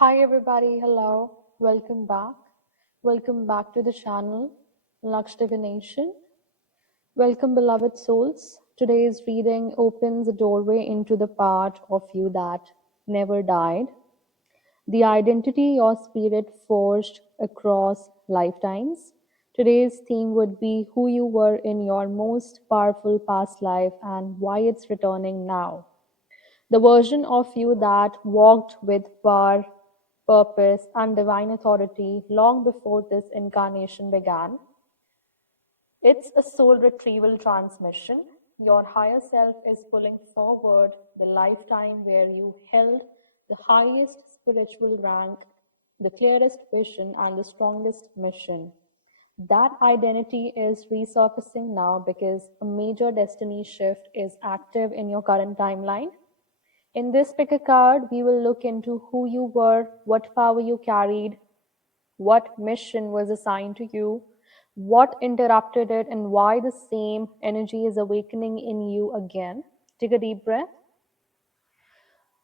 Hi everybody, hello, welcome back. Welcome back to the channel, Lux Divination. Welcome, beloved souls. Today's reading opens a doorway into the part of you that never died, the identity your spirit forged across lifetimes. Today's theme would be who you were in your most powerful past life and why it's returning now. The version of you that walked with power, purpose, and divine authority long before this incarnation began. It's a soul retrieval transmission. Your higher self is pulling forward the lifetime where you held the highest spiritual rank, the clearest vision, and the strongest mission. That identity is resurfacing now because a major destiny shift is active in your current timeline. In this pick a card, we will look into who you were, what power you carried, what mission was assigned to you, what interrupted it, and why the same energy is awakening in you again. Take a deep breath.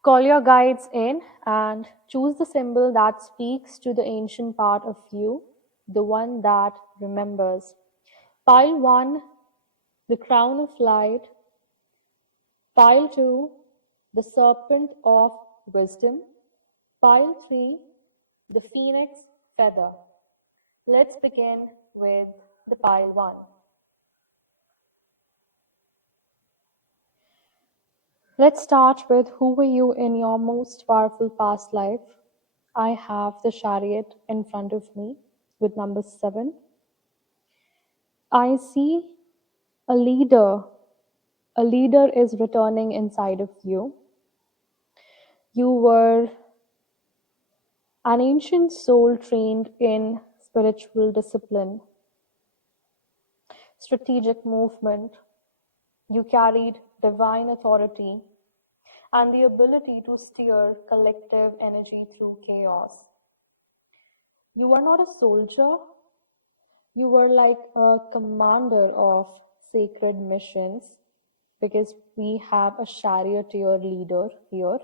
Call your guides in and choose the symbol that speaks to the ancient part of you, the one that remembers. Pile 1, the crown of light. Pile 2, the serpent of wisdom. Pile 3, the phoenix feather. Let's begin with the pile 1. Let's start with who were you in your most powerful past life. I have the chariot in front of me with number 7. I see a leader. A leader is returning inside of you. You were an ancient soul trained in spiritual discipline, strategic movement. You carried divine authority and the ability to steer collective energy through chaos. You were not a soldier, you were like a commander of sacred missions because we have a charioteer leader here.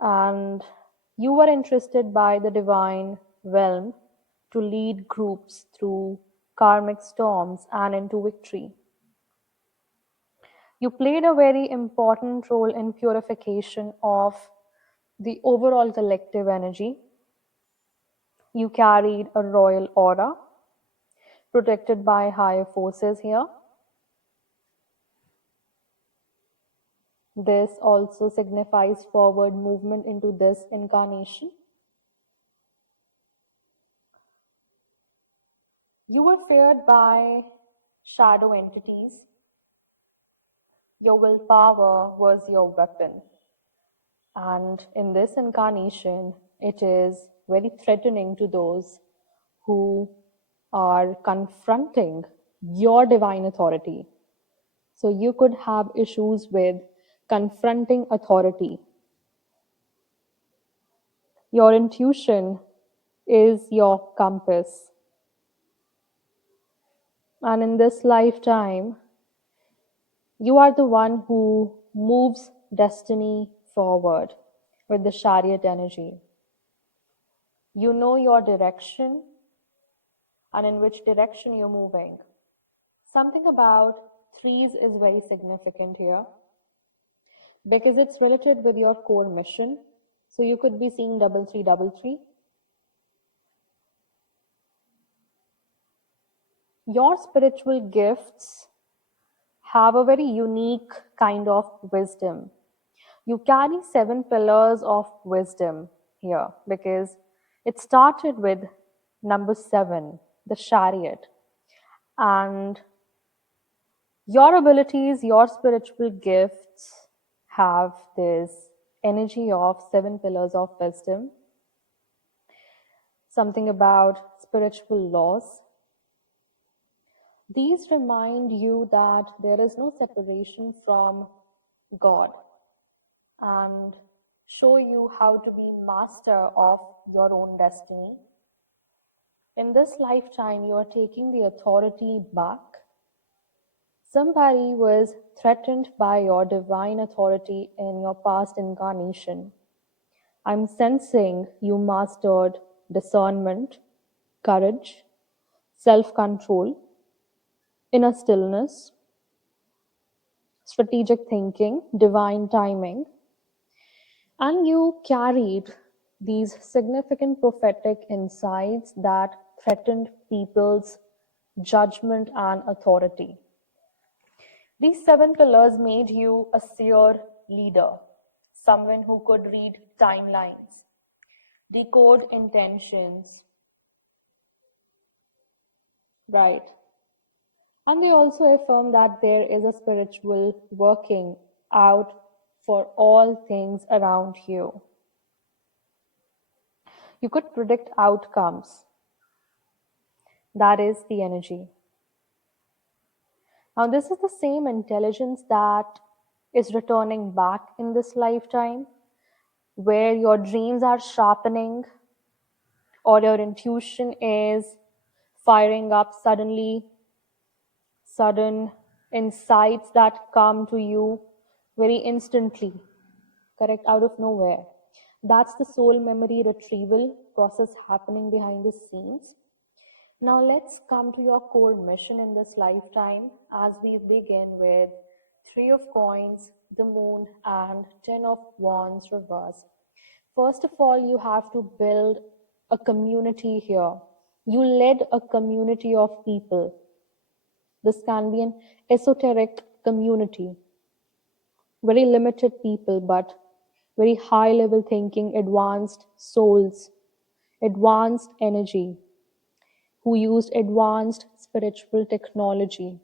And you were interested by the divine realm to lead groups through karmic storms and into victory. You played a very important role in purification of the overall collective energy. You carried a royal aura, protected by higher forces here. This also signifies forward movement into this incarnation. You were feared by shadow entities. Your willpower was your weapon. And in this incarnation, it is very threatening to those who are confronting your divine authority. So you could have issues with confronting authority. Your intuition is your compass. And in this lifetime, you are the one who moves destiny forward with the chariot energy. You know your direction and in which direction you're moving. Something about threes is very significant here because it's related with your core mission. So you could be seeing 3333. Your spiritual gifts have a very unique kind of wisdom. You carry 7 pillars of wisdom here because it started with number 7, the chariot. And your abilities, your spiritual gifts have this energy of 7 pillars of wisdom. Something about spiritual laws. These remind you that there is no separation from God and show you how to be master of your own destiny. In this lifetime, you are taking the authority back. Somebody was threatened by your divine authority in your past incarnation. I'm sensing you mastered discernment, courage, self control, inner stillness, strategic thinking, divine timing, and you carried these significant prophetic insights that threatened people's judgment and authority. These seven pillars made you a seer leader, someone who could read timelines, decode intentions, right? And they also affirm that there is a spiritual working out for all things around you. You could predict outcomes. That is the energy. Now, this is the same intelligence that is returning back in this lifetime, where your dreams are sharpening or your intuition is firing up suddenly, sudden insights that come to you very instantly, correct, out of nowhere. That's the soul memory retrieval process happening behind the scenes. Now let's come to your core mission in this lifetime as we begin with Three of Coins, the Moon, and Ten of Wands reverse. First of all, you have to build a community here. You led a community of people. This can be an esoteric community, very limited people, but very high level thinking, advanced souls, advanced energy, who used advanced spiritual technology.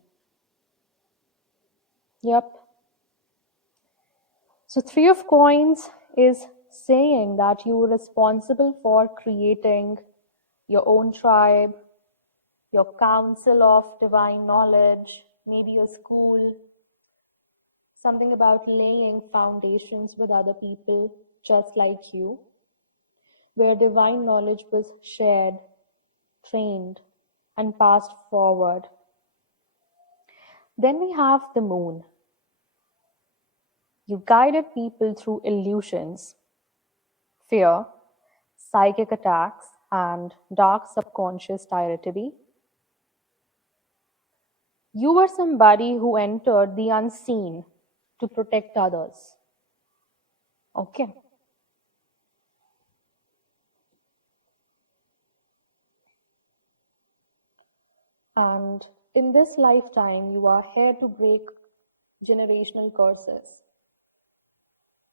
Yep. So, Three of Coins is saying that you were responsible for creating your own tribe, your council of divine knowledge, maybe a school, something about laying foundations with other people just like you, where divine knowledge was shared, trained, and passed forward. Then we have the moon. You guided people through illusions, fear, psychic attacks, and dark subconscious territory. You were somebody who entered the unseen to protect others. Okay. And in this lifetime, you are here to break generational curses.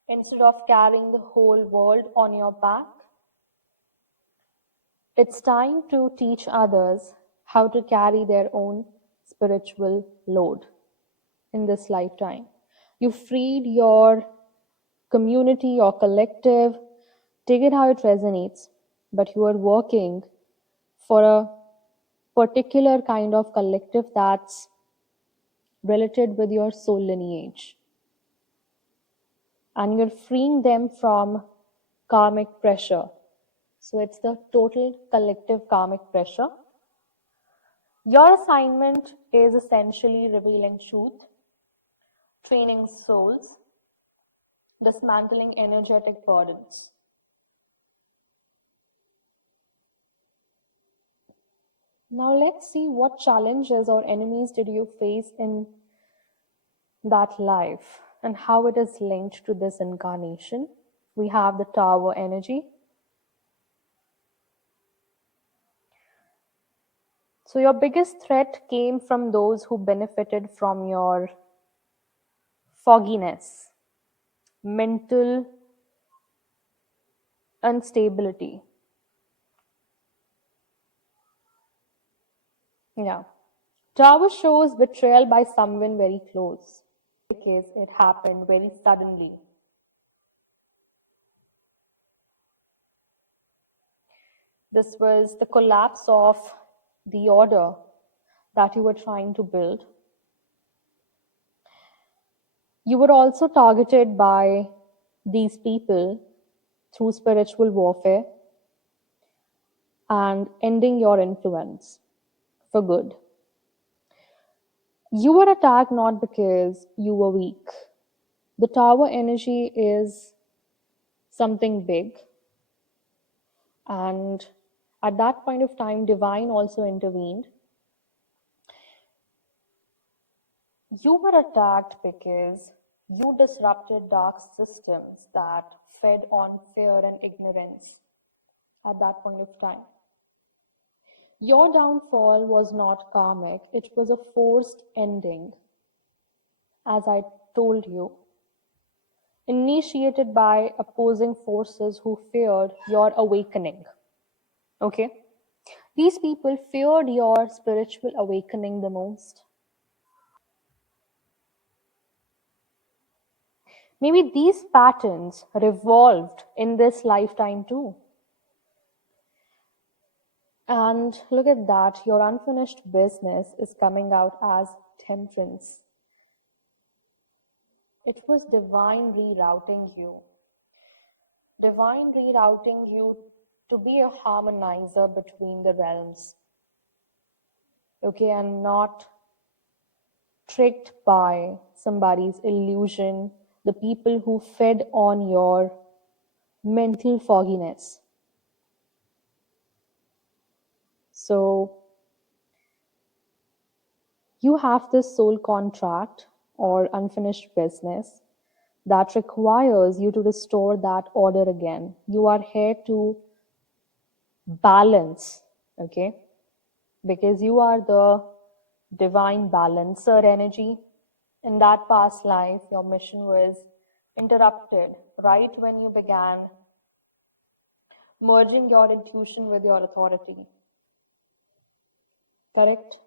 Instead of carrying the whole world on your back, it's time to teach others how to carry their own spiritual load in this lifetime. You freed your community, your collective, take it how it resonates, but you are working for a particular kind of collective that's related with your soul lineage. And you're freeing them from karmic pressure. So it's the total collective karmic pressure. Your assignment is essentially revealing truth, training souls, dismantling energetic burdens. Now let's see what challenges or enemies did you face in that life and how it is linked to this incarnation. We have the tower energy. So your biggest threat came from those who benefited from your fogginess, mental instability. Yeah. Tower shows betrayal by someone very close. Because it happened very suddenly. This was the collapse of the order that you were trying to build. You were also targeted by these people through spiritual warfare and ending your influence for good. You were attacked not because you were weak. The tower energy is something big. And at that point of time, divine also intervened. You were attacked because you disrupted dark systems that fed on fear and ignorance at that point of time. Your downfall was not karmic, it was a forced ending, as I told you, initiated by opposing forces who feared your awakening. Okay? These people feared your spiritual awakening the most. Maybe these patterns revolved in this lifetime too. And look at that, your unfinished business is coming out as temperance. It was divine rerouting you. Divine rerouting you to be a harmonizer between the realms. Okay, and not tricked by somebody's illusion, the people who fed on your mental fogginess. So, you have this soul contract or unfinished business that requires you to restore that order again. You are here to balance, okay? Because you are the divine balancer energy. In that past life, your mission was interrupted right when you began merging your intuition with your authority. Correct?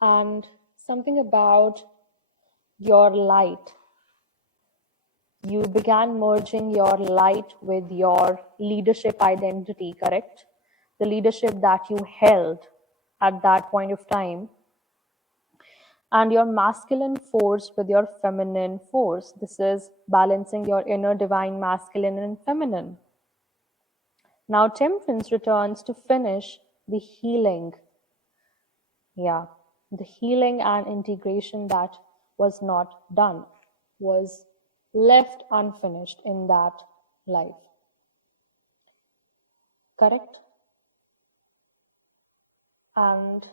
And something about your light. You began merging your light with your leadership identity, correct? The leadership that you held at that point of time. And your masculine force with your feminine force. This is balancing your inner divine masculine and feminine. Now, temperance returns to finish the healing. Yeah, the healing and integration that was not done, was left unfinished in that life. Correct? And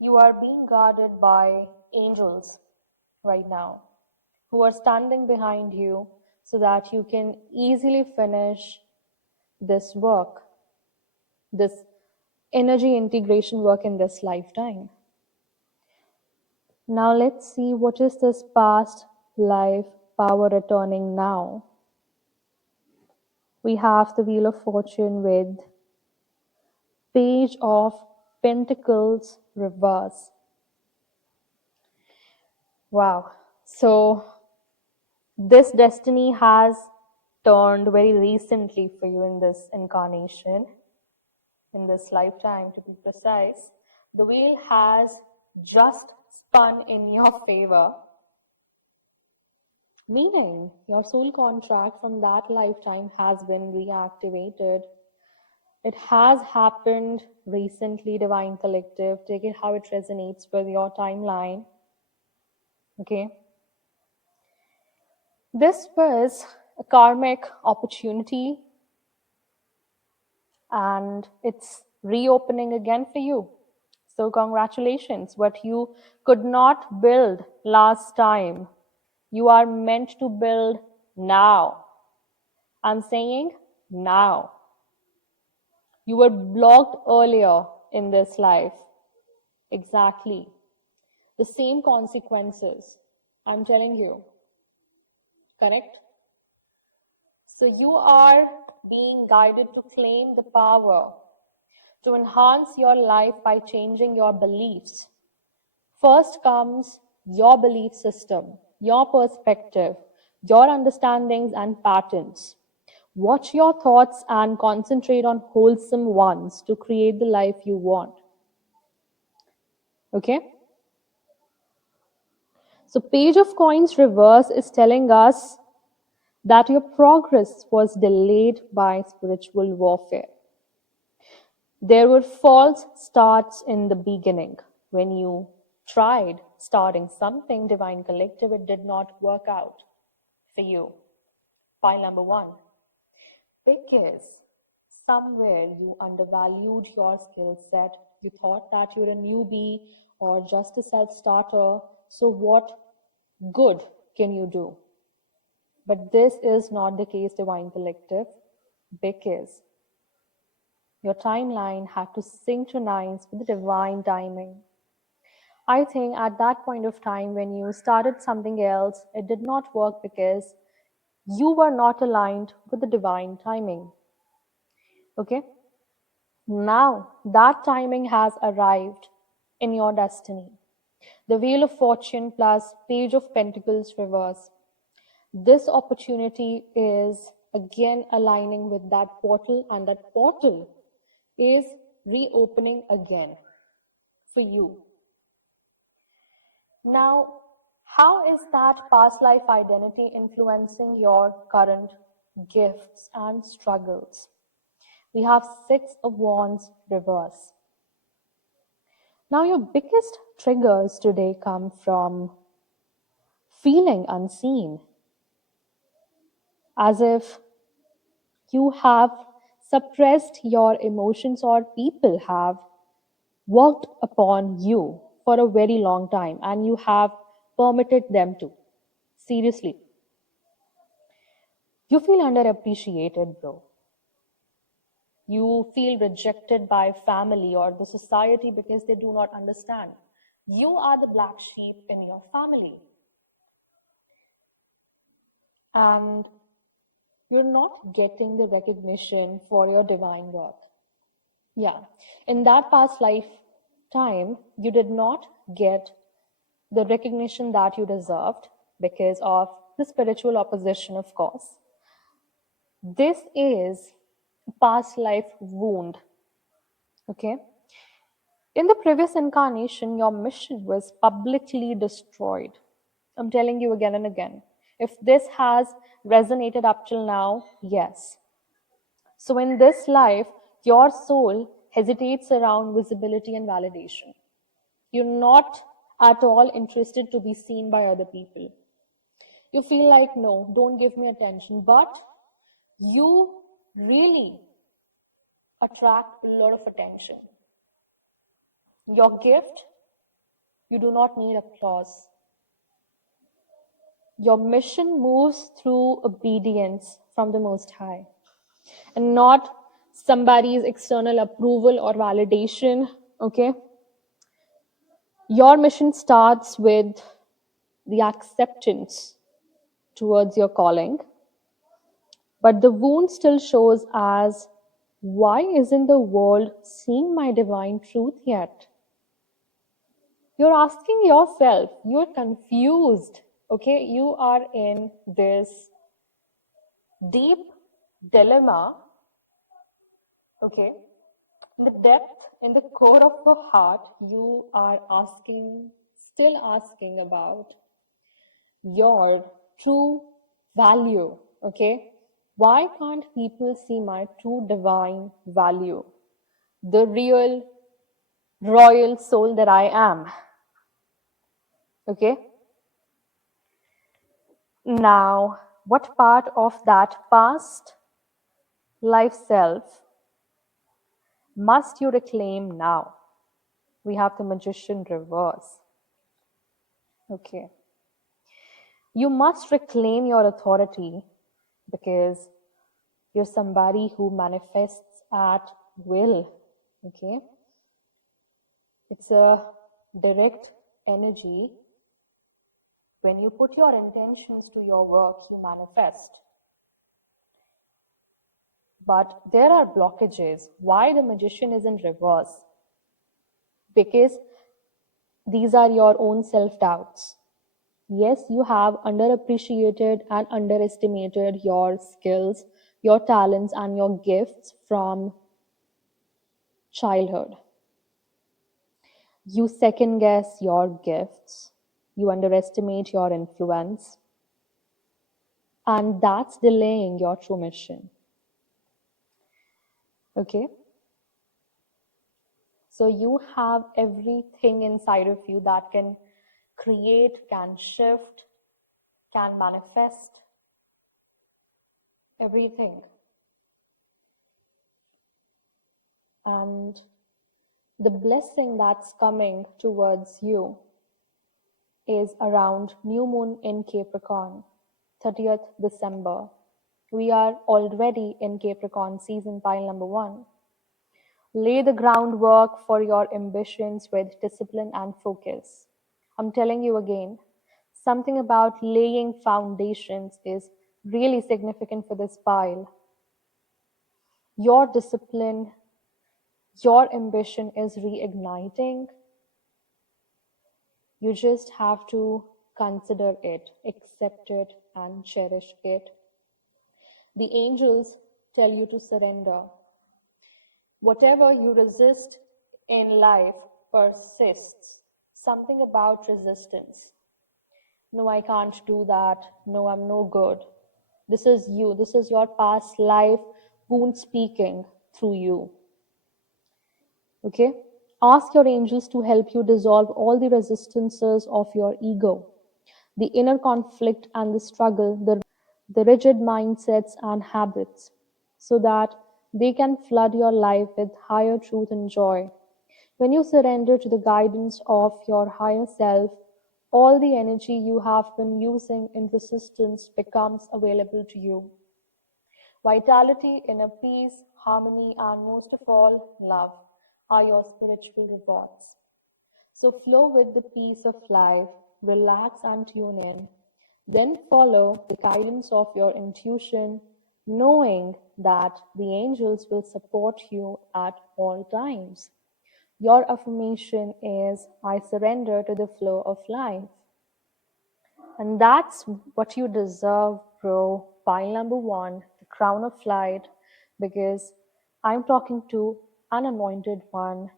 you are being guarded by angels right now who are standing behind you so that you can easily finish this work, this energy integration work in this lifetime. Now let's see what is this past life power returning now. We have the Wheel of Fortune with Page of Pentacles reverse. Wow. So this destiny has turned very recently for you in this incarnation, in this lifetime to be precise. The wheel has just spun in your favor, meaning your soul contract from that lifetime has been reactivated. It has happened recently, Divine Collective. Take it how it resonates with your timeline. Okay. This was a karmic opportunity and it's reopening again for you. So congratulations. What you could not build last time, you are meant to build now. I'm saying now. You were blocked earlier in this life. Exactly. The same consequences. I'm telling you. Correct? So you are being guided to claim the power to enhance your life by changing your beliefs. First comes your belief system, your perspective, your understandings and patterns. Watch your thoughts and concentrate on wholesome ones to create the life you want. Okay? So Page of Coins reverse is telling us that your progress was delayed by spiritual warfare. There were false starts in the beginning. When you tried starting something, Divine Collective, it did not work out for you. File number one. Because somewhere you undervalued your skill set. You thought that you're a newbie or just a self starter. So, what good can you do? But this is not the case, Divine Collective, because your timeline had to synchronize with the divine timing. I think at that point of time when you started something else, it did not work because you were not aligned with the divine timing. Okay? Now that timing has arrived in your destiny. The Wheel of Fortune plus Page of Pentacles reverse. This opportunity is again aligning with that portal, and that portal is reopening again for you. Now, how is that past life identity influencing your current gifts and struggles? We have Six of Wands reverse. Now, your biggest triggers today come from feeling unseen, as if you have suppressed your emotions or people have worked upon you for a very long time and you have permitted them to. Seriously. You feel underappreciated, bro. You feel rejected by family or the society because they do not understand. You are the black sheep in your family. And you're not getting the recognition for your divine work. Yeah. In that past lifetime, you did not get the recognition that you deserved because of the spiritual opposition, of course. This is a past life wound. Okay? In the previous incarnation, your mission was publicly destroyed. I'm telling you again and again. If this has resonated up till now, yes. So in this life, your soul hesitates around visibility and validation. You're not at all interested to be seen by other people. You feel like, no, don't give me attention. But you really attract a lot of attention. Your gift, you do not need applause. Your mission moves through obedience from the Most High and not somebody's external approval or validation. Okay? Your mission starts with the acceptance towards your calling, but the wound still shows as, why isn't the world seeing my divine truth yet? You're asking yourself, you're confused, okay? You are in this deep dilemma, okay? In the depth, in the core of your heart, you are asking, still asking about your true value, okay? Why can't people see my true divine value? The real royal soul that I am, okay? Now, what part of that past life self must you reclaim now? We have the Magician reverse. Okay. You must reclaim your authority because you're somebody who manifests at will. Okay. It's a direct energy. When you put your intentions to your work, you manifest. But there are blockages. Why the Magician is in reverse? Because these are your own self-doubts. Yes, you have underappreciated and underestimated your skills, your talents, and your gifts from childhood. You second guess your gifts, you underestimate your influence, and that's delaying your true mission. Okay? So you have everything inside of you that can create, can shift, can manifest. everything. And the blessing that's coming towards you is around new moon in Capricorn, 30th December. We are already in Capricorn season pile number 1. Lay the groundwork for your ambitions with discipline and focus. I'm telling you again, something about laying foundations is really significant for this pile. Your discipline, your ambition is reigniting. You just have to consider it, accept it, and cherish it. The angels tell you to surrender. Whatever you resist in life persists. Something about resistance. No, I can't do that. No, I'm no good. This is you. This is your past life wound speaking through you. Okay? Ask your angels to help you dissolve all the resistances of your ego, the inner conflict and the struggle, the rigid mindsets and habits, so that they can flood your life with higher truth and joy. When you surrender to the guidance of your higher self, all the energy you have been using in resistance becomes available to you. Vitality, inner peace, harmony, and most of all, love are your spiritual rewards. So flow with the peace of life, relax and tune in. Then follow the guidance of your intuition, knowing that the angels will support you at all times. Your affirmation is, I surrender to the flow of life. And that's what you deserve, bro. Pile number 1, the crown of light, because I'm talking to an anointed one.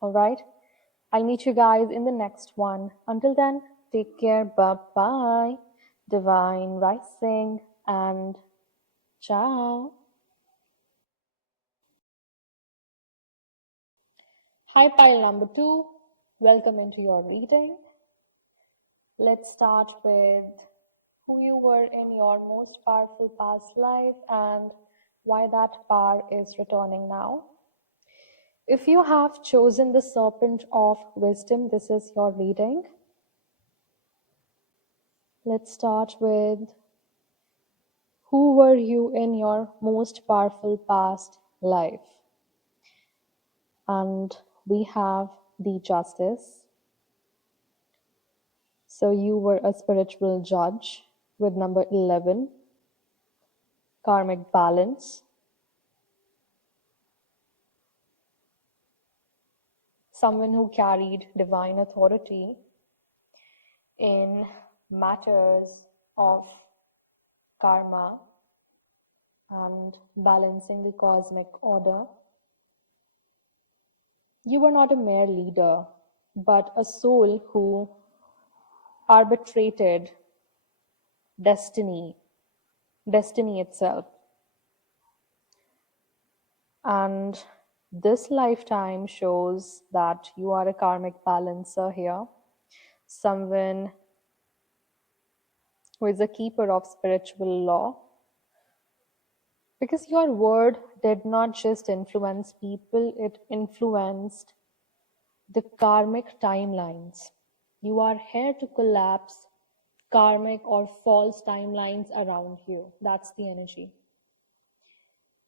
All right? I'll meet you guys in the next one. Until then, take care. Bye-bye. Divine rising and ciao. Hi, pile number 2. Welcome into your reading. Let's start with who you were in your most powerful past life and why that power is returning now. If you have chosen the serpent of wisdom, this is your reading. Let's start with who were you in your most powerful past life? And we have the justice. So you were a spiritual judge with number 11, karmic balance. Someone who carried divine authority in matters of karma and balancing the cosmic order. You were not a mere leader, but a soul who arbitrated destiny itself. And this lifetime shows that you are a karmic balancer here, someone who is a keeper of spiritual law. Because your word did not just influence people, it influenced the karmic timelines. You are here to collapse karmic or false timelines around you. That's the energy.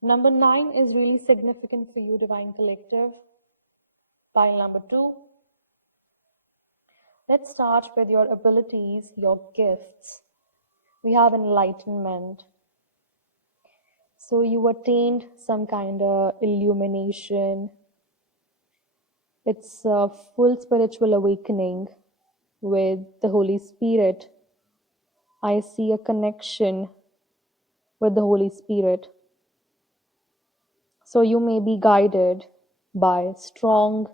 Number 9 is really significant for you, Divine Collective. Pile number 2. Let's start with your abilities, your gifts. We have enlightenment. So you attained some kind of illumination. It's a full spiritual awakening with the Holy Spirit. I see a connection with the Holy Spirit. So you may be guided by strong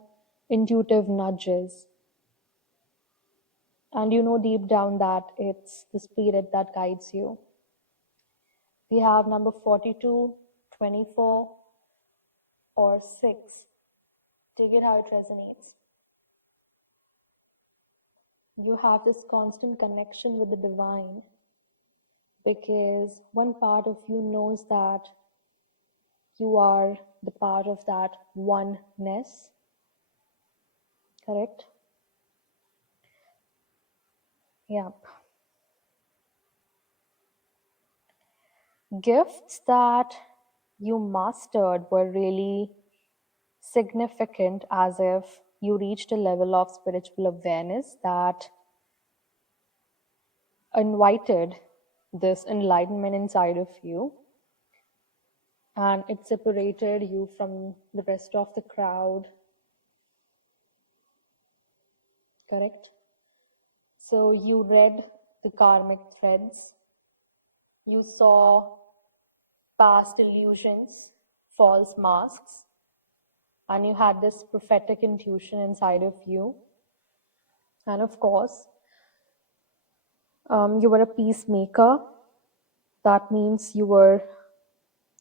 intuitive nudges. And you know deep down that it's the Spirit that guides you. We have number 42, 24, or 6. Take it how it resonates. You have this constant connection with the divine. because one part of you knows that you are the part of that oneness, correct? Yep. Gifts that you mastered were really significant, as if you reached a level of spiritual awareness that invited this enlightenment inside of you, and it separated you from the rest of the crowd, correct? So you read the karmic threads, you saw past illusions, false masks, and you had this prophetic intuition inside of you. And of course, you were a peacemaker. That means you were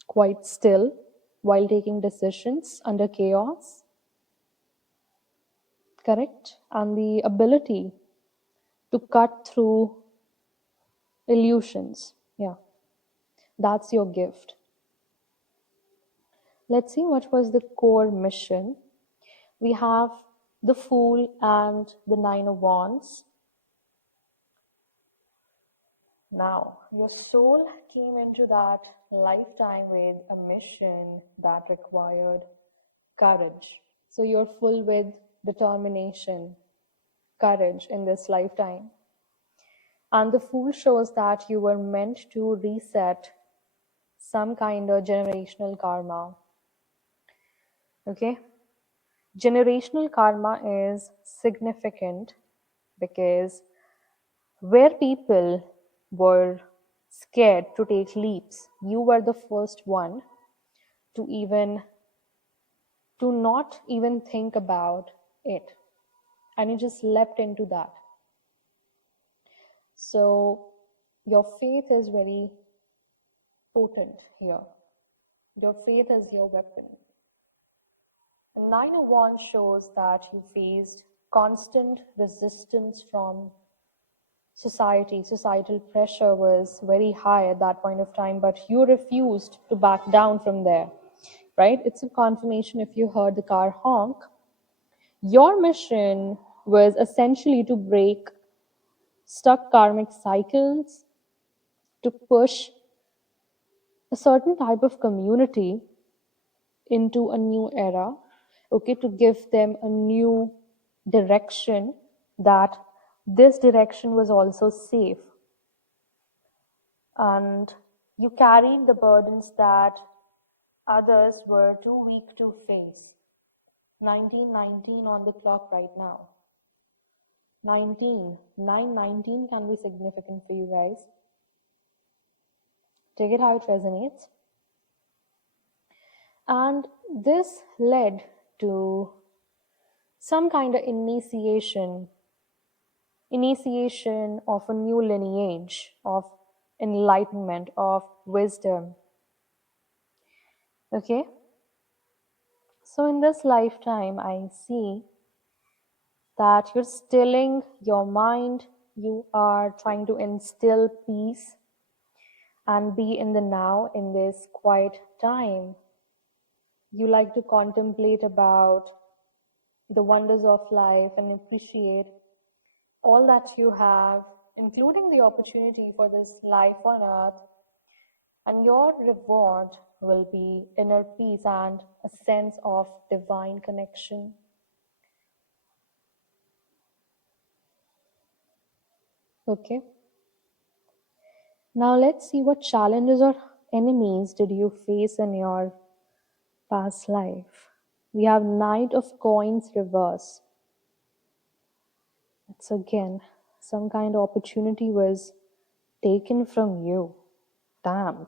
quite still while taking decisions under chaos, correct? And the ability to cut through illusions. Yeah, that's your gift. Let's see what was the core mission. We have the Fool and the Nine of Wands. Now, your soul came into that lifetime with a mission that required courage. So you're full with determination, courage in this lifetime. And the Fool shows that you were meant to reset some kind of generational karma. Okay? Generational karma is significant because where people were scared to take leaps, you were the first one to not even think about it, and you just leapt into that. So your faith is very potent here. Your faith is your weapon. And Nine of Wands shows that you faced constant resistance from society. Societal pressure was very high at that point of time, but you refused to back down from there, right? It's a confirmation if you heard the car honk. Your mission was essentially to break stuck karmic cycles, to push a certain type of community into a new era, okay, to give them a new direction, that this direction was also safe. And you carried the burdens that others were too weak to face. 1919 on the clock right now. 919 can be significant for you guys. Take it how it resonates. And this led to some kind of initiation of a new lineage of enlightenment, of wisdom. Okay? So in this lifetime, I see that you're stilling your mind, you are trying to instill peace and be in the now in this quiet time. You like to contemplate about the wonders of life and appreciate all that you have, including the opportunity for this life on earth. And your reward will be inner peace and a sense of divine connection. Okay. Now let's see what challenges or enemies did you face in your past life. We have Knight of Coins reverse. It's again, some kind of opportunity was taken from you. Damn.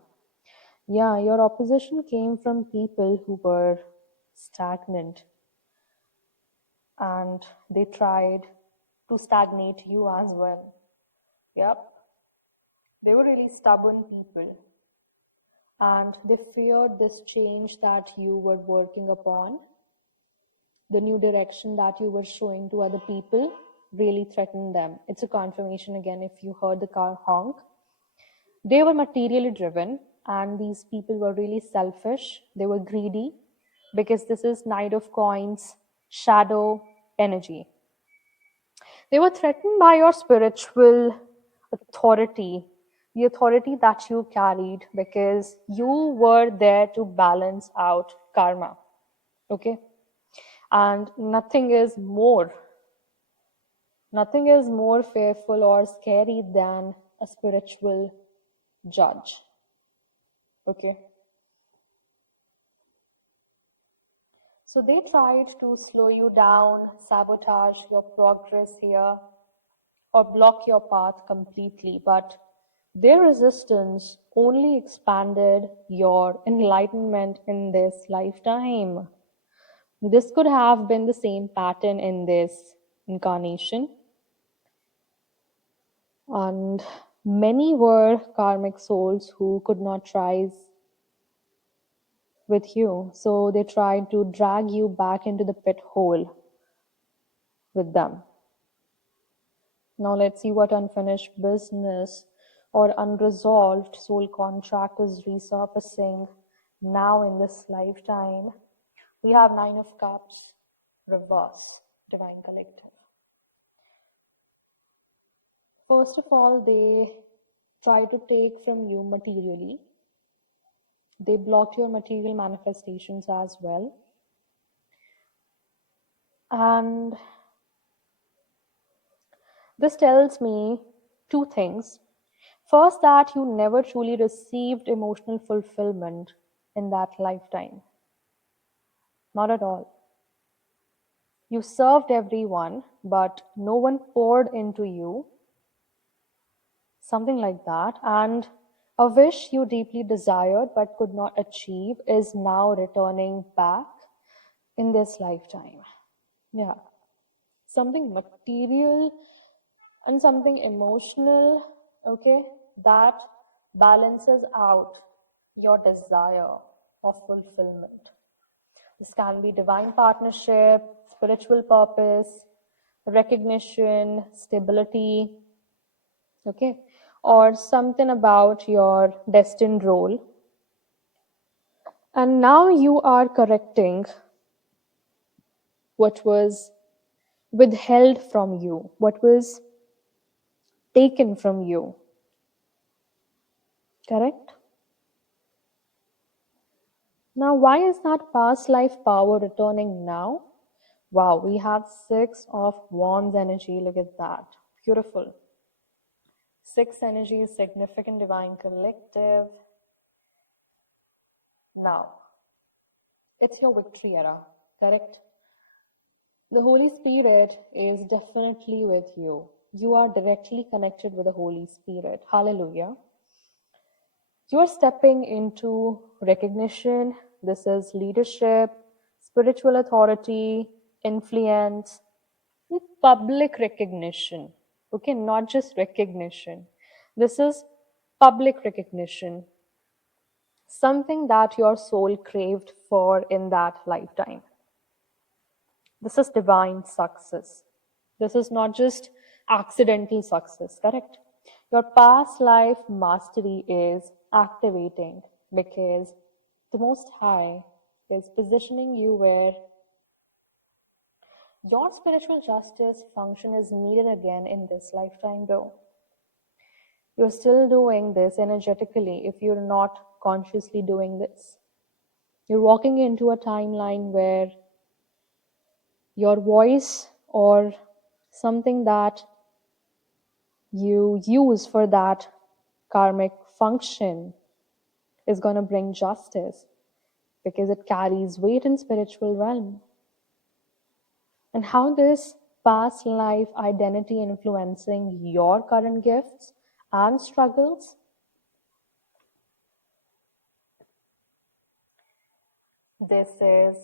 Yeah, your opposition came from people who were stagnant, and they tried to stagnate you as well. Yep. They were really stubborn people, and they feared this change that you were working upon. The new direction that you were showing to other people really threatened them. It's a confirmation again if you heard the car honk. They were materially driven, and these people were really selfish. They were greedy because this is Knight of Coins, shadow energy. They were threatened by your spiritual authority, the authority that you carried, because you were there to balance out karma. Okay? And nothing is more fearful or scary than a spiritual judge. Okay? So they tried to slow you down, sabotage your progress here, or block your path completely, but their resistance only expanded your enlightenment in this lifetime. This could have been the same pattern in this incarnation, and many were karmic souls who could not rise with you, so they tried to drag you back into the pit hole with them. Now let's see what unfinished business or unresolved soul contract is resurfacing now in this lifetime. We have Nine of Cups, reverse, Divine Collective. First of all, they try to take from you materially. They blocked your material manifestations as well. And this tells me two things. First, that you never truly received emotional fulfillment in that lifetime. Not at all. You served everyone, but no one poured into you. Something like that. And a wish you deeply desired but could not achieve is now returning back in this lifetime. Yeah. Something material and something emotional, okay, that balances out your desire of fulfillment. This can be divine partnership, spiritual purpose, recognition, stability, okay, or something about your destined role. And now you are correcting what was withheld from you, what was taken from you. Correct? Now, why is that past life power returning now? Wow, we have Six of Wands energy. Look at that. Beautiful. Six energy is significant divine collective. Now, it's your victory era, correct? The Holy Spirit is definitely with you. You are directly connected with the Holy Spirit. Hallelujah. You are stepping into recognition. This is leadership, spiritual authority, influence, and public recognition. Okay, not just recognition. This is public recognition, something that your soul craved for in that lifetime. This is divine success. This is not just accidental success, correct? Your past life mastery is activating because the Most High is positioning you where your spiritual justice function is needed again in this lifetime, though. You're still doing this energetically if you're not consciously doing this. You're walking into a timeline where your voice or something that you use for that karmic function is going to bring justice because it carries weight in spiritual realm. And how this past life identity influencing your current gifts and struggles. This is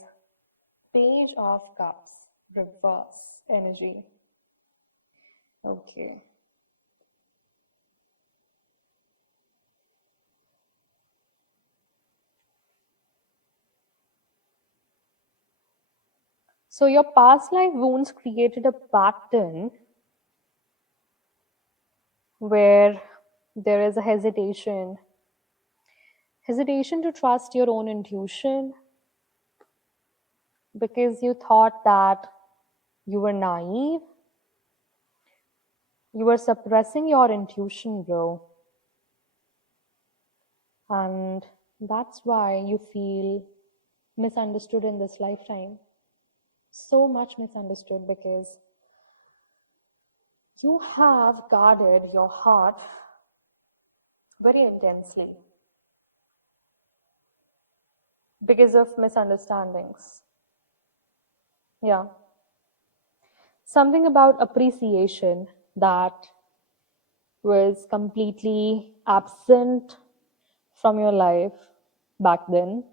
Page of Cups, reverse energy. Okay. So your past life wounds created a pattern where There is a hesitation to trust your own intuition because you thought that you were naive. You were suppressing your intuition, bro. And that's why you feel misunderstood in this lifetime. So much misunderstood because you have guarded your heart very intensely because of misunderstandings. Yeah. Something about appreciation that was completely absent from your life back then,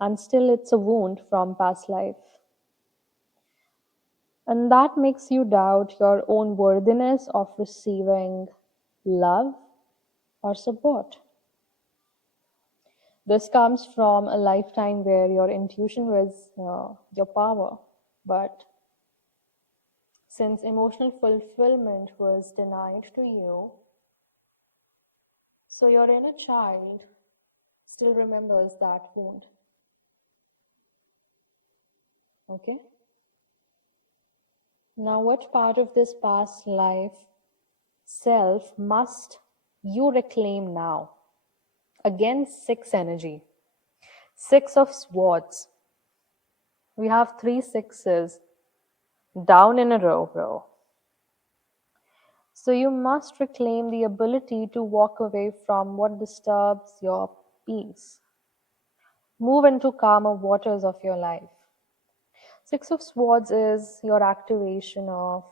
and still it's a wound from past life. And that makes you doubt your own worthiness of receiving love or support. This comes from a lifetime where your intuition was your power, but since emotional fulfillment was denied to you, so your inner child still remembers that wound. Okay? Now, what part of this past life self must you reclaim now? Again, six energy. Six of swords. We have three sixes down in a row, bro. So you must reclaim the ability to walk away from what disturbs your peace. Move into calmer waters of your life. Six of Swords is your activation of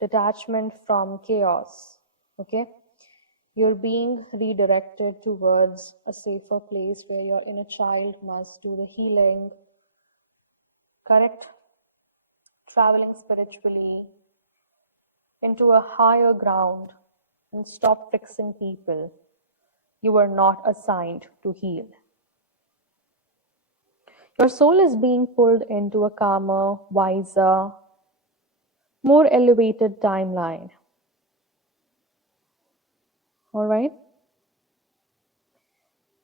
detachment from chaos. Okay? You're being redirected towards a safer place where your inner child must do the healing, correct? Traveling spiritually into a higher ground and stop fixing people you were not assigned to heal. Your soul is being pulled into a calmer, wiser, more elevated timeline. All right?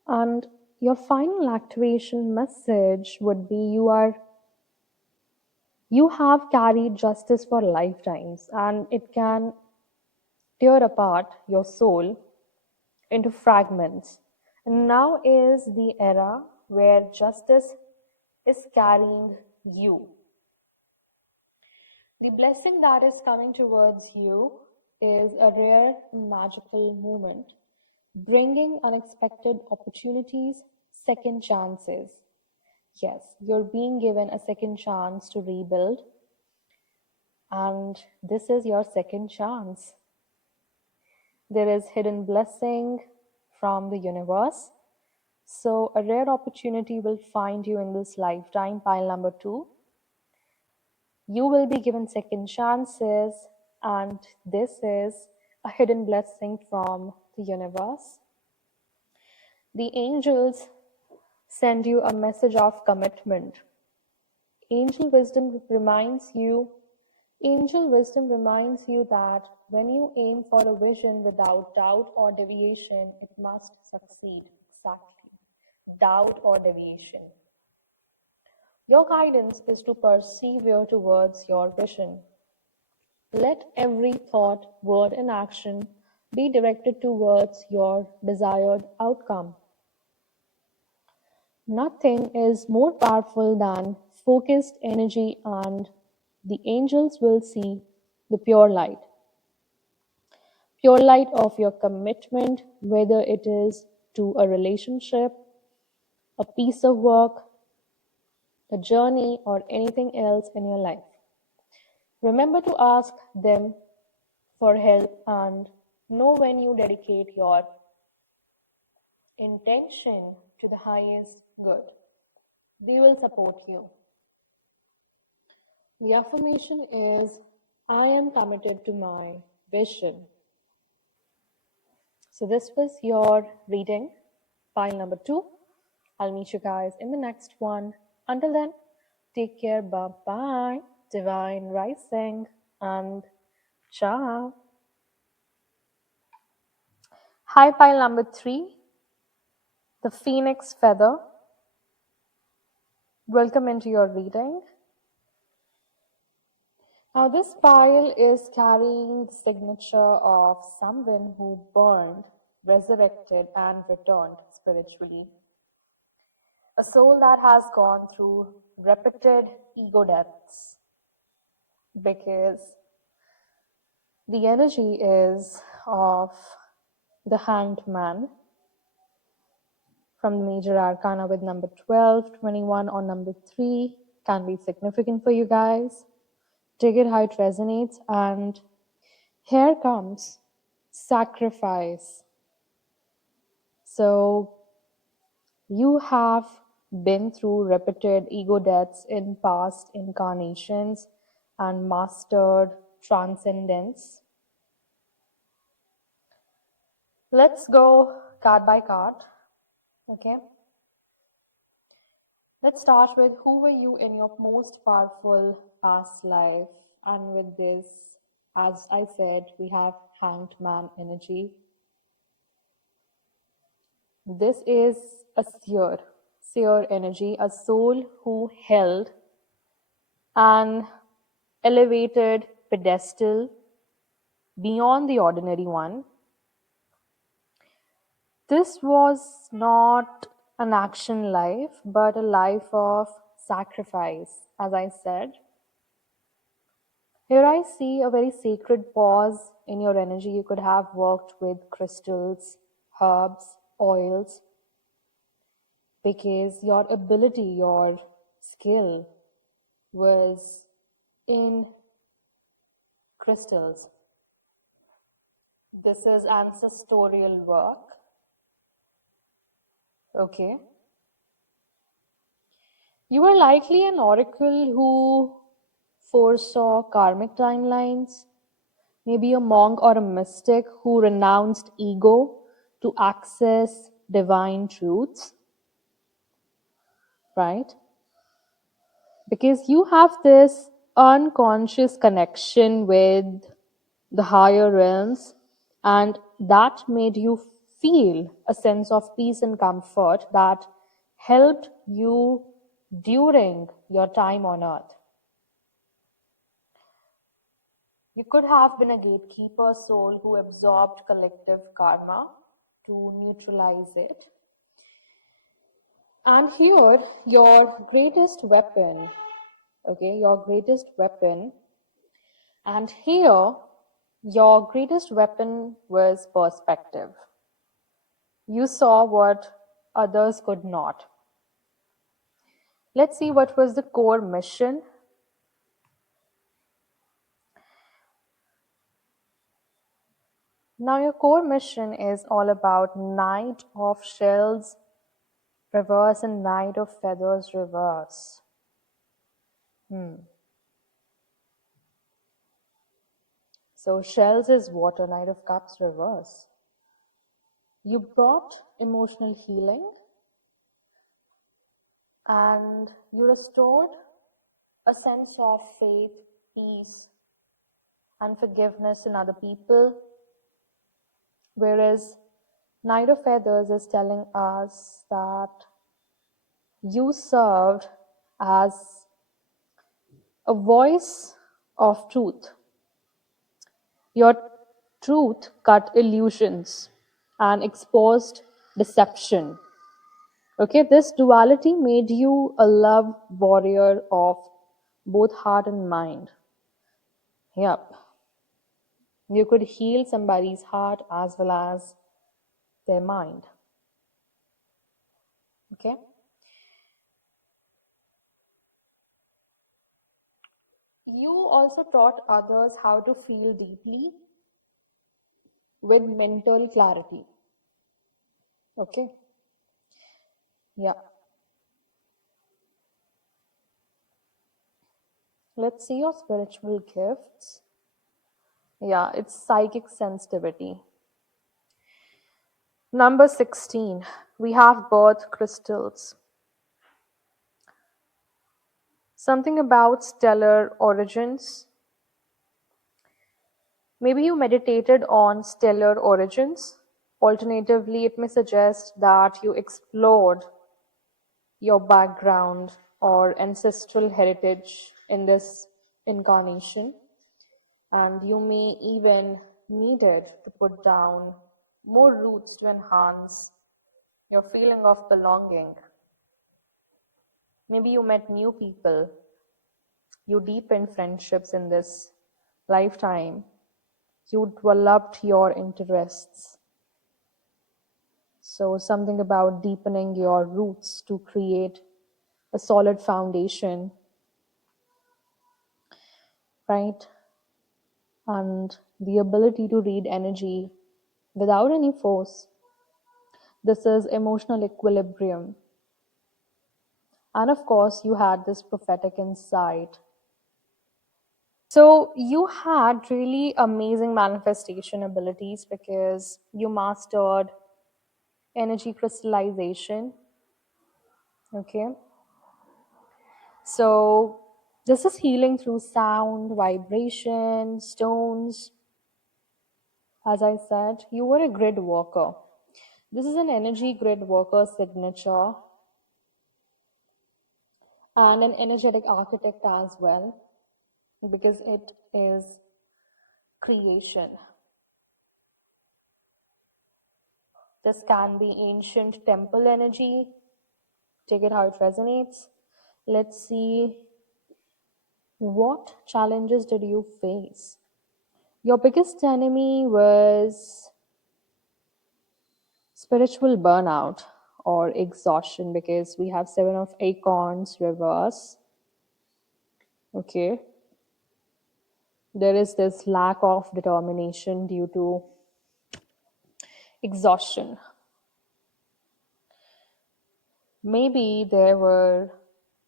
And your final activation message would be you have carried justice for lifetimes, and it can tear apart your soul into fragments. And now is the era where justice is carrying you. The blessing that is coming towards you is a rare and magical moment, bringing unexpected opportunities, second chances. Yes, you're being given a second chance to rebuild, and this is your second chance. There is hidden blessing from the universe. So a rare opportunity will find you in this lifetime, pile number 2. You will be given second chances, and this is a hidden blessing from the universe. The angels send you a message of commitment. Angel wisdom reminds you that when you aim for a vision without doubt or deviation, it must succeed. Exactly. Doubt or deviation. Your guidance is to persevere towards your vision. Let every thought, word, and action be directed towards your desired outcome. Nothing is more powerful than focused energy, and the angels will see the pure light. Pure light of your commitment, whether it is to a relationship, a piece of work, a journey, or anything else in your life. Remember to ask them for help and know when you dedicate your intention to the highest good. They will support you. The affirmation is, I am committed to my vision. So this was your reading, file number 2. I'll meet you guys in the next one. Until then, take care, bye-bye, divine rising, and ciao. High pile number 3, the phoenix feather. Welcome into your reading. Now, this pile is carrying the signature of someone who burned, resurrected, and returned spiritually. A soul that has gone through repeated ego deaths, because the energy is of the hanged man from the major arcana with number 12, 21, or number 3 can be significant for you guys. Take it how it resonates. And here comes sacrifice. So you have been through repeated ego deaths in past incarnations and mastered transcendence. Let's go card by card. Okay. Let's start with who were you in your most powerful past life? And with this, as I said, we have hanged man energy. This is a seer energy, a soul who held an elevated pedestal beyond the ordinary one. This was not an action life, but a life of sacrifice, as I said. Here I see a very sacred pause in your energy. You could have worked with crystals, herbs, oils, because your ability, your skill was in crystals. This is ancestorial work. Okay. You are likely an oracle who foresaw karmic timelines, maybe a monk or a mystic who renounced ego to access divine truths, right? Because you have this unconscious connection with the higher realms, and that made you feel a sense of peace and comfort that helped you during your time on earth. You could have been a gatekeeper soul who absorbed collective karma to neutralize it. And here, your greatest weapon, and here, your greatest weapon was perspective. You saw what others could not. Let's see what was the core mission. Now, your core mission is all about Knight of Shells reverse and Knight of Feathers reverse. So Shells is water, Knight of Cups reverse. You brought emotional healing and you restored a sense of faith, peace, and forgiveness in other people. Whereas Knight of Feathers is telling us that you served as a voice of truth. Your truth cut illusions and exposed deception. Okay, this duality made you a love warrior of both heart and mind. Yep. You could heal somebody's heart as well as their mind. Okay? You also taught others how to feel deeply with mental clarity. Okay? Yeah. Let's see your spiritual gifts. Yeah, it's psychic sensitivity. Number 16, we have birth crystals. Something about stellar origins. Maybe you meditated on stellar origins Alternatively, it may suggest that you explored your background or ancestral heritage in this incarnation, and you may even needed to put down more roots to enhance your feeling of belonging. Maybe you met new people, you deepened friendships in this lifetime, you developed your interests. So, something about deepening your roots to create a solid foundation, right? And the ability to read energy without any force. This is emotional equilibrium. And of course, you had this prophetic insight. So, you had really amazing manifestation abilities because you mastered energy crystallization. Okay. So, this is healing through sound, vibration, stones. As I said, you were a grid worker. This is an energy grid worker signature and an energetic architect as well, because it is creation. This can be ancient temple energy. Take it how it resonates. Let's see, what challenges did you face? Your biggest enemy was spiritual burnout or exhaustion, because we have seven of acorns reverse. Okay. There is this lack of determination due to exhaustion. Maybe there were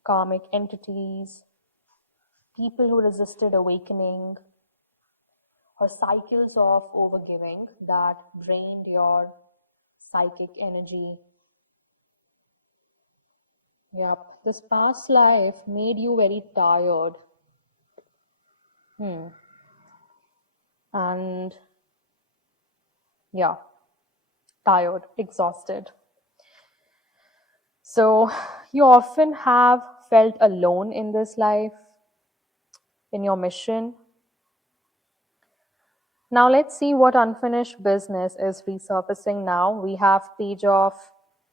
karmic entities, people who resisted awakening, or cycles of overgiving that drained your psychic energy. Yep, this past life made you very tired. And yeah, tired, exhausted. So you often have felt alone in this life, in your mission. Now let's see what unfinished business is resurfacing now. We have Page of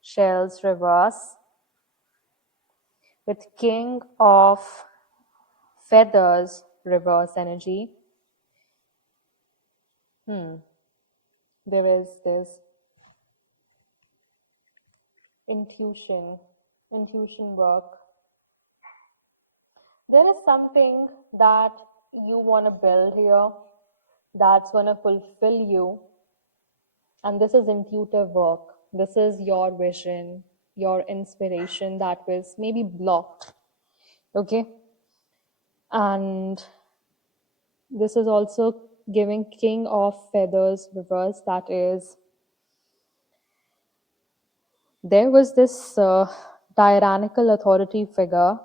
Shells reverse with King of Feathers reverse energy. There is this intuition work. There is something that you want to build here that's going to fulfill you. And this is intuitive work. This is your vision, your inspiration that was maybe blocked. Okay. And this is also giving King of Feathers reverse. That is, there was this tyrannical authority figure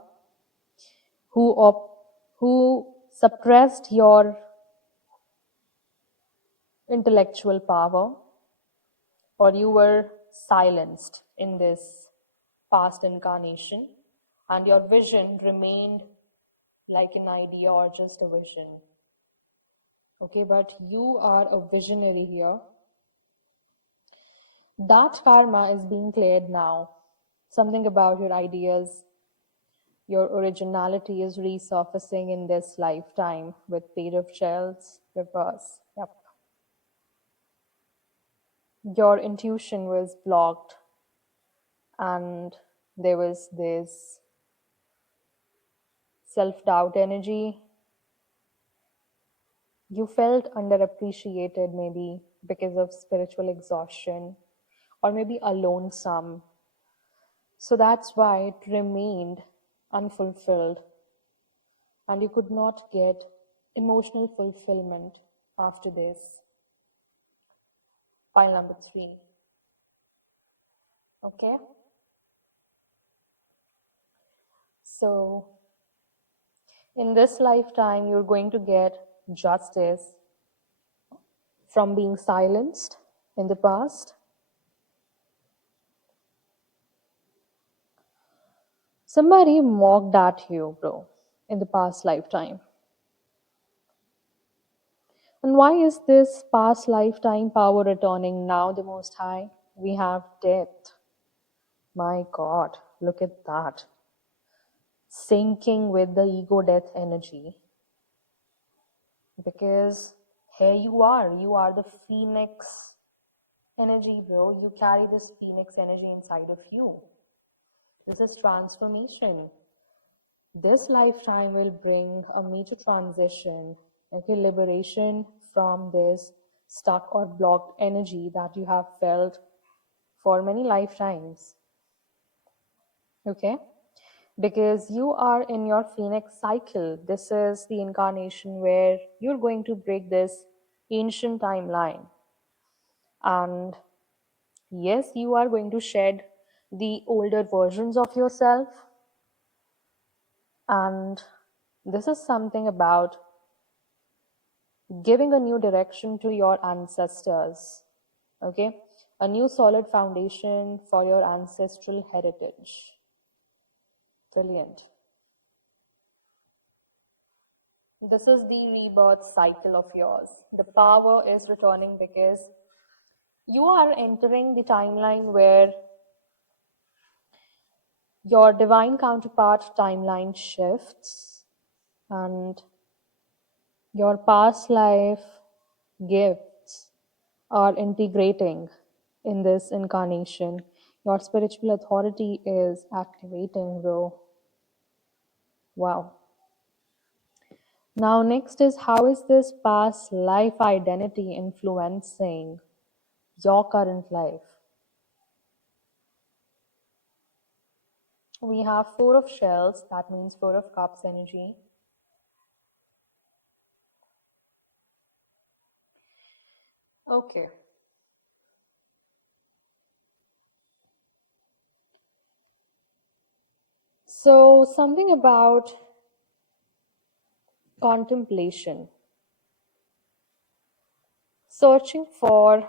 who suppressed your intellectual power, or you were silenced in this past incarnation, and your vision remained like an idea or just a vision. Okay, but you are a visionary here. That karma is being cleared now. Something about your ideas, your originality is resurfacing in this lifetime with Page of Shells reverse. Yep. Your intuition was blocked, and there was this self-doubt energy. You felt underappreciated, maybe because of spiritual exhaustion, or maybe alone some. So that's why it remained unfulfilled, and you could not get emotional fulfillment after this. Pile number 3. Okay? So, in this lifetime, you're going to get justice from being silenced. in the past. Somebody mocked at you, bro, in the past lifetime. And why is this past lifetime power returning now the most high? We have death. My God, look at that. Syncing with the ego death energy. Because here you are the phoenix energy, bro. You carry this phoenix energy inside of you. This is transformation. This lifetime will bring a major transition, okay, liberation from this stuck or blocked energy that you have felt for many lifetimes, okay? Because you are in your phoenix cycle. This is the incarnation where you're going to break this ancient timeline. And yes, you are going to shed the older versions of yourself. And this is something about giving a new direction to your ancestors, okay? A new solid foundation for your ancestral heritage. Brilliant. This is the rebirth cycle of yours. The power is returning because you are entering the timeline where your divine counterpart timeline shifts and your past life gifts are integrating in this incarnation. Your spiritual authority is activating, bro. Wow. Now, next is how is this past life identity influencing your current life? We have Four of Shells, that means Four of Cups energy. Okay. So, something about contemplation, searching for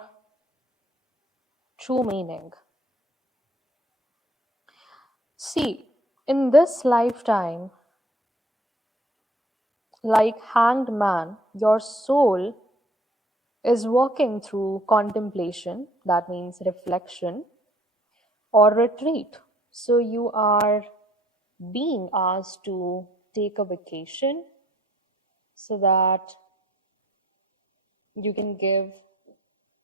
true meaning. See, in this lifetime, like hanged man, your soul is working through contemplation, that means reflection, or retreat. So you are being asked to take a vacation so that you can give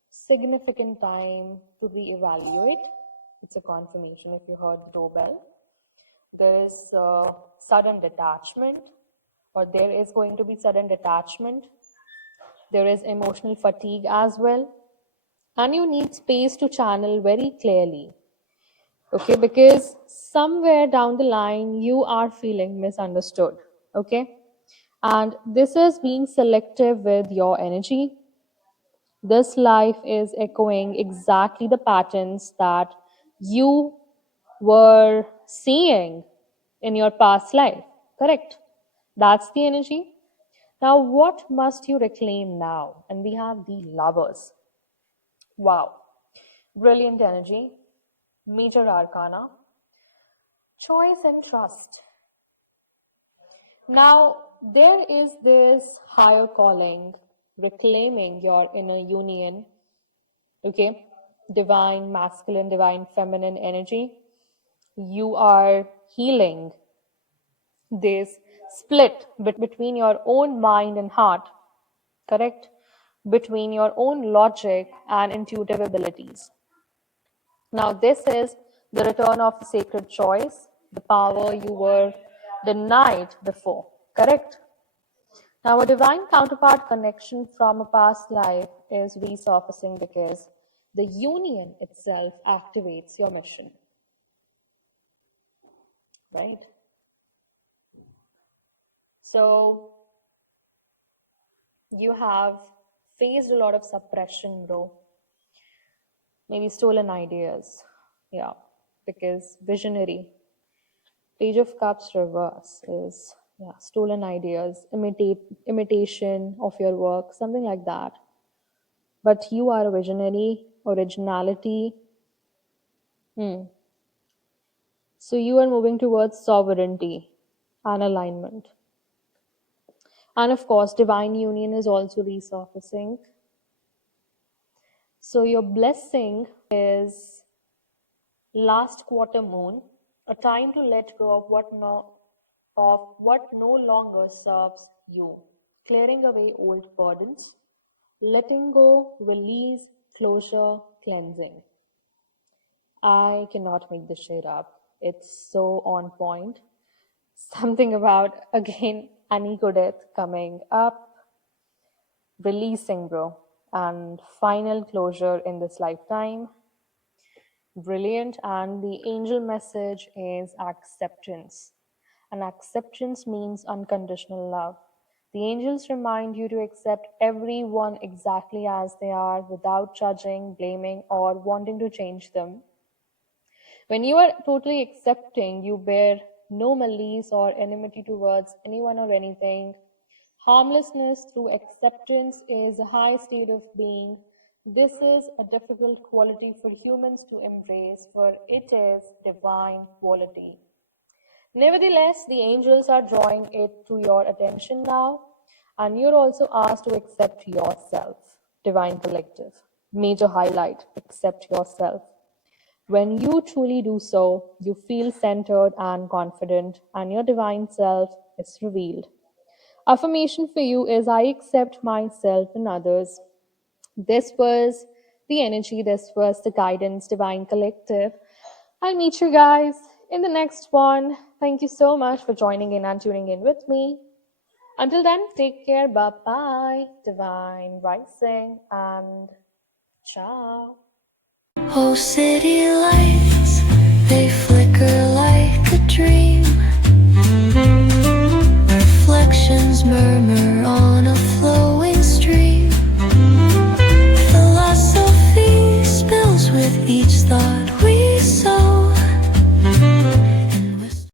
significant time to reevaluate. It's a confirmation if you heard the doorbell. There is sudden detachment, or there is going to be sudden detachment. There is emotional fatigue as well. And you need space to channel very clearly. Okay, because somewhere down the line you are feeling misunderstood. Okay, and this is being selective with your energy. This life is echoing exactly the patterns that you were seeing in your past life. Correct? That's the energy. Now, what must you reclaim now? And we have the Lovers. Wow. Brilliant energy. Major arcana. Choice and trust. Now, there is this higher calling, reclaiming your inner union, okay? Divine masculine, divine feminine energy. You are healing this split between your own mind and heart, correct? Between your own logic and intuitive abilities. Now, this is the return of the sacred choice, the power you were denied before, correct? Now, a divine counterpart connection from a past life is resurfacing because the union itself activates your mission, right? So, you have faced a lot of suppression, bro. Maybe stolen ideas. Yeah, because visionary. Page of Cups reverse is stolen ideas, imitation of your work, something like that. But you are a visionary. originality. So you are moving towards sovereignty and alignment. And of course, divine union is also resurfacing. So your blessing is last quarter moon, a time to let go of what no longer serves you, clearing away old burdens, letting go, release, closure, cleansing. I cannot make this shit up. It's so on point. Something about again Anicodeth coming up, releasing, bro, and final closure in this lifetime. Brilliant. And the angel message is acceptance. And acceptance means unconditional love. The angels remind you to accept everyone exactly as they are without judging, blaming, or wanting to change them. When you are totally accepting, you bear no malice or enmity towards anyone or anything. Harmlessness through acceptance is a high state of being. This is a difficult quality for humans to embrace, for it is divine quality. Nevertheless, the angels are drawing it to your attention now, and you're also asked to accept yourself. Divine Collective. Major highlight: accept yourself. When you truly do so, you feel centered and confident, and your divine self is revealed. Affirmation for you is I accept myself and others. This was the energy, this was the guidance, Divine Collective. I'll meet you guys in the next one. Thank you so much for joining in and tuning in with me. Until then, take care. Bye bye. Divine Rising and ciao. Oh, city life.